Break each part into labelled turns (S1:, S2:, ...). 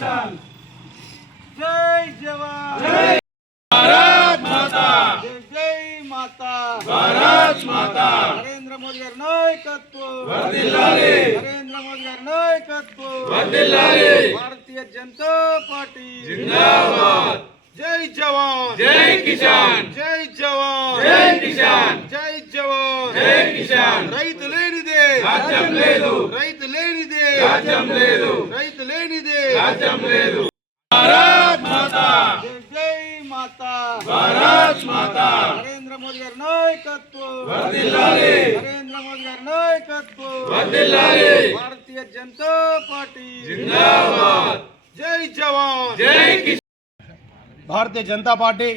S1: కిసాన్
S2: జై జవాన్
S1: భారత్ మాతా
S2: జై జై మాతా
S1: భారత్ మాతా
S2: నరేంద్ర మోదీ గారి నాయకత్వం
S1: వర్ధిల్లాలి
S2: నరేంద్ర మోదీ గారి నాయకత్వం
S1: వర్ధిల్లాలి
S2: భారతీయ జనతా పార్టీ
S1: జిందాబాద్
S2: జై జవాన్
S1: జై కిసాన్
S2: జై జవాన్
S1: జై కిసాన్
S2: జై జవాన్
S1: జై కిసాన్
S2: రైతు లేనిదే
S1: రాజ్యం లేదు
S2: రైతు లేనిదే
S1: రాజ్యం లేదు
S2: రైతు
S1: రాజ్యం లేదు. భారత్ మాతా.
S2: జై జై మాతా.
S1: భారత్ మాతా.
S2: నరేంద్ర మోదీ గారి నాయకత్వం.
S1: వర్ధిల్లాలి.
S2: నరేంద్ర మోదీ గారి నాయకత్వం.
S1: వర్ధిల్లాలి.
S2: భారతీయ జనతా పార్టీ.
S1: జిందాబాద్.
S2: జై జవాన్.
S1: జై కిసాన్.
S2: భారతీయ జనతా పార్టీ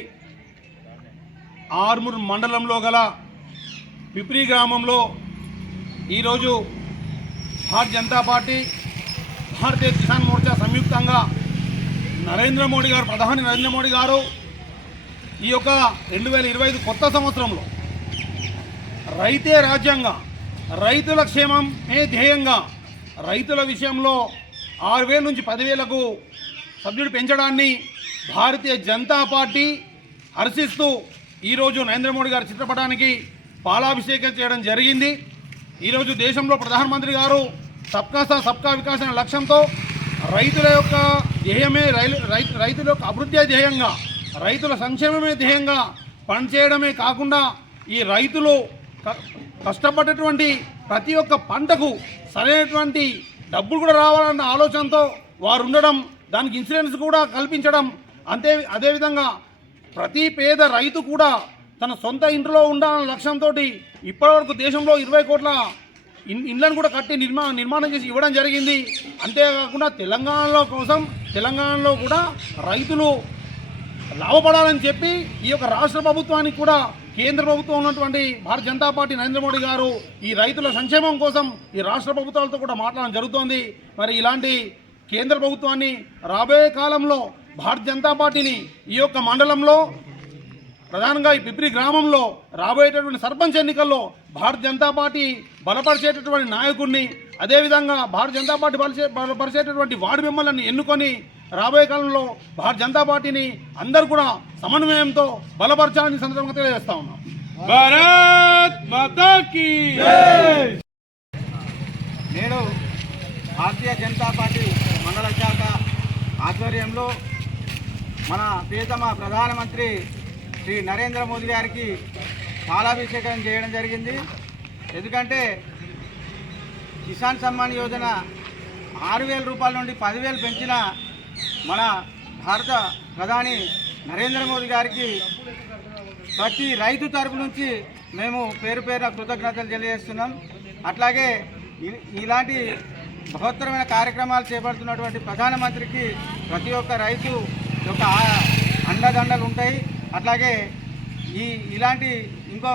S2: ఆర్మూర్ మండలంలో గల పిప్రి గ్రామంలో ఈరోజు భారతీయ జనతా పార్టీ భారతీయ కిసాన్ మోర్చా సంయుక్తంగా నరేంద్ర మోడీ గారు ప్రధాని నరేంద్ర మోడీ గారు ఈ యొక్క రెండు వేల ఇరవై ఐదు కొత్త సంవత్సరంలో రైతే రాజ్యంగా రైతుల క్షేమమే ధ్యేయంగా రైతుల విషయంలో ఆరు వేల నుంచి పదివేలకు సభ్యుడు పెంచడాన్ని భారతీయ జనతా పార్టీ హర్షిస్తూ ఈరోజు నరేంద్ర మోడీ గారి చిత్రపటానికి పాలాభిషేకం చేయడం జరిగింది. ఈరోజు దేశంలో ప్రధానమంత్రి గారు సబ్కా సా సబ్కా వికాస్ అనే లక్ష్యంతో రైతుల యొక్క ధ్యేయమే రైలు రైతుల యొక్క అభివృద్ధి ధ్యేయంగా రైతుల సంక్షేమమే ధ్యేయంగా పనిచేయడమే కాకుండా ఈ రైతులు క- కష్టపడేటువంటి ప్రతి ఒక్క పంటకు సరైనటువంటి డబ్బులు కూడా రావాలన్న ఆలోచనతో వారు ఉండడం దానికి ఇన్సూరెన్స్ కూడా కల్పించడం అంతే అదేవిధంగా ప్రతి పేద రైతు కూడా తన సొంత ఇంట్లో ఉండాలన్న లక్ష్యంతో ఇప్పటివరకు దేశంలో ఇరవై కోట్ల ఇండ్లను కూడా కట్టి నిర్మా నిర్మాణం చేసి ఇవ్వడం జరిగింది. అంతేకాకుండా తెలంగాణలో కోసం తెలంగాణలో కూడా రైతులు లాభపడాలని చెప్పి ఈ యొక్క రాష్ట్ర ప్రభుత్వానికి కూడా కేంద్ర ప్రభుత్వం ఉన్నటువంటి భారత జనతా పార్టీ నరేంద్ర మోడీ గారు ఈ రైతుల సంక్షేమం కోసం ఈ రాష్ట్ర ప్రభుత్వాలతో కూడా మాట్లాడడం జరుగుతోంది. మరి ఇలాంటి కేంద్ర ప్రభుత్వాన్ని రాబోయే కాలంలో భారత జనతా పార్టీని ఈ యొక్క మండలంలో ప్రధానంగా ఈ పిప్రి గ్రామంలో రాబోయేటటువంటి సర్పంచ్ ఎన్నికల్లో భారత జనతా పార్టీ బలపరిచేటటువంటి నాయకుడిని అదేవిధంగా భారత జనతా పార్టీ బలచే బలపరిచేటటువంటి వార్డు మెంబర్లను ఎన్నుకొని రాబోయే కాలంలో భారత జనతా పార్టీని అందరూ కూడా సమన్వయంతో బలపరచాలని సందర్భంగా తెలియజేస్తా ఉన్నాం.
S1: భారత్
S2: నేడు భారతీయ జనతా పార్టీ మండల శాఖ ఆధ్వర్యంలో మన ప్రియతమ ప్రధానమంత్రి శ్రీ నరేంద్ర మోదీ గారికి పాలాభిషేకం చేయడం జరిగింది. ఎందుకంటే కిసాన్ సమ్మాన్ యోజన ఆరు వేల రూపాయల నుండి పదివేలు పెంచిన మన భారత ప్రధాని నరేంద్ర మోదీ గారికి ప్రతి రైతు తరపు నుంచి మేము పేరు పేరున కృతజ్ఞతలు తెలియజేస్తున్నాం. అట్లాగే ఇలాంటి బృహత్తరమైన కార్యక్రమాలు చేపడుతున్నటువంటి ప్రధానమంత్రికి ప్రతి ఒక్క రైతు యొక్క అండదండలు ఉంటాయి. అట్లాగే ఈ ఇలాంటి ఇంకో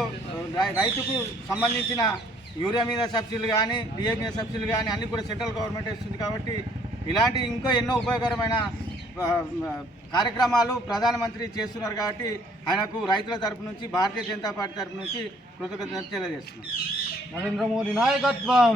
S2: రైతుకు సంబంధించిన యూరియా మీద సబ్సిడీలు కానీ డిఏ మీద సబ్సిడీలు కానీ అన్నీ కూడా సెంట్రల్ గవర్నమెంట్ ఇస్తుంది కాబట్టి ఇలాంటి ఇంకా ఎన్నో ఉపయోగకరమైన కార్యక్రమాలు ప్రధానమంత్రి చేస్తున్నారు కాబట్టి ఆయనకు రైతుల తరపు నుంచి భారతీయ జనతా పార్టీ తరపు నుంచి కృతజ్ఞతలు తెలియజేస్తున్నాం. నరేంద్ర మోదీ నాయకత్వం!